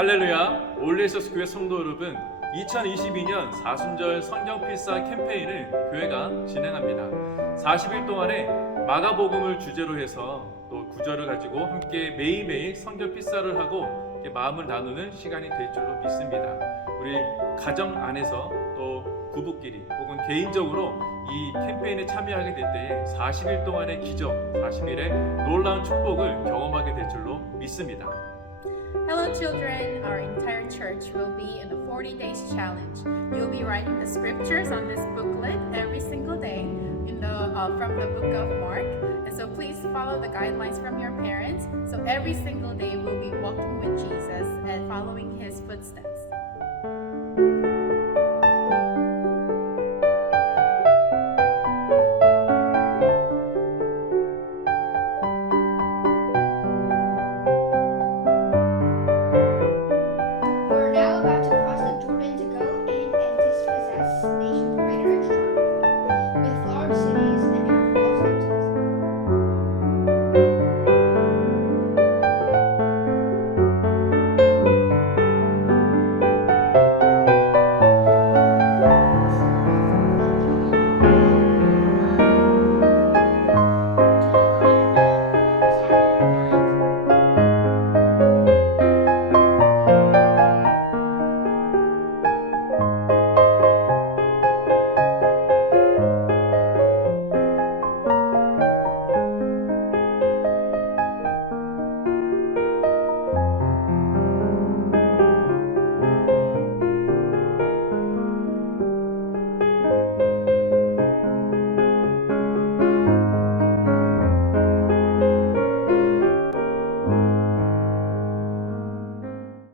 할렐루야. 올레셔스 교회 성도 여러분 2022년 사순절 성경 필사 캠페인을 교회가 진행합니다. 40일 동안에 마가복음을 주제로 해서 또 구절을 가지고 함께 매일매일 성경 필사를 하고 마음을 나누는 시간이 될 줄로 믿습니다. 우리 가정 안에서 또 부부끼리 혹은 개인적으로 이 캠페인에 참여하게 될 때 40일 동안의 기적 40일의 놀라운 축복을 경험하게 될 줄로 믿습니다 Hello, children. Our entire church will be in a 40 days challenge. You'll be writing the scriptures on this booklet every single day the uh, from the book of Mark. And so please follow the guidelines from your parents. So every single day we'll be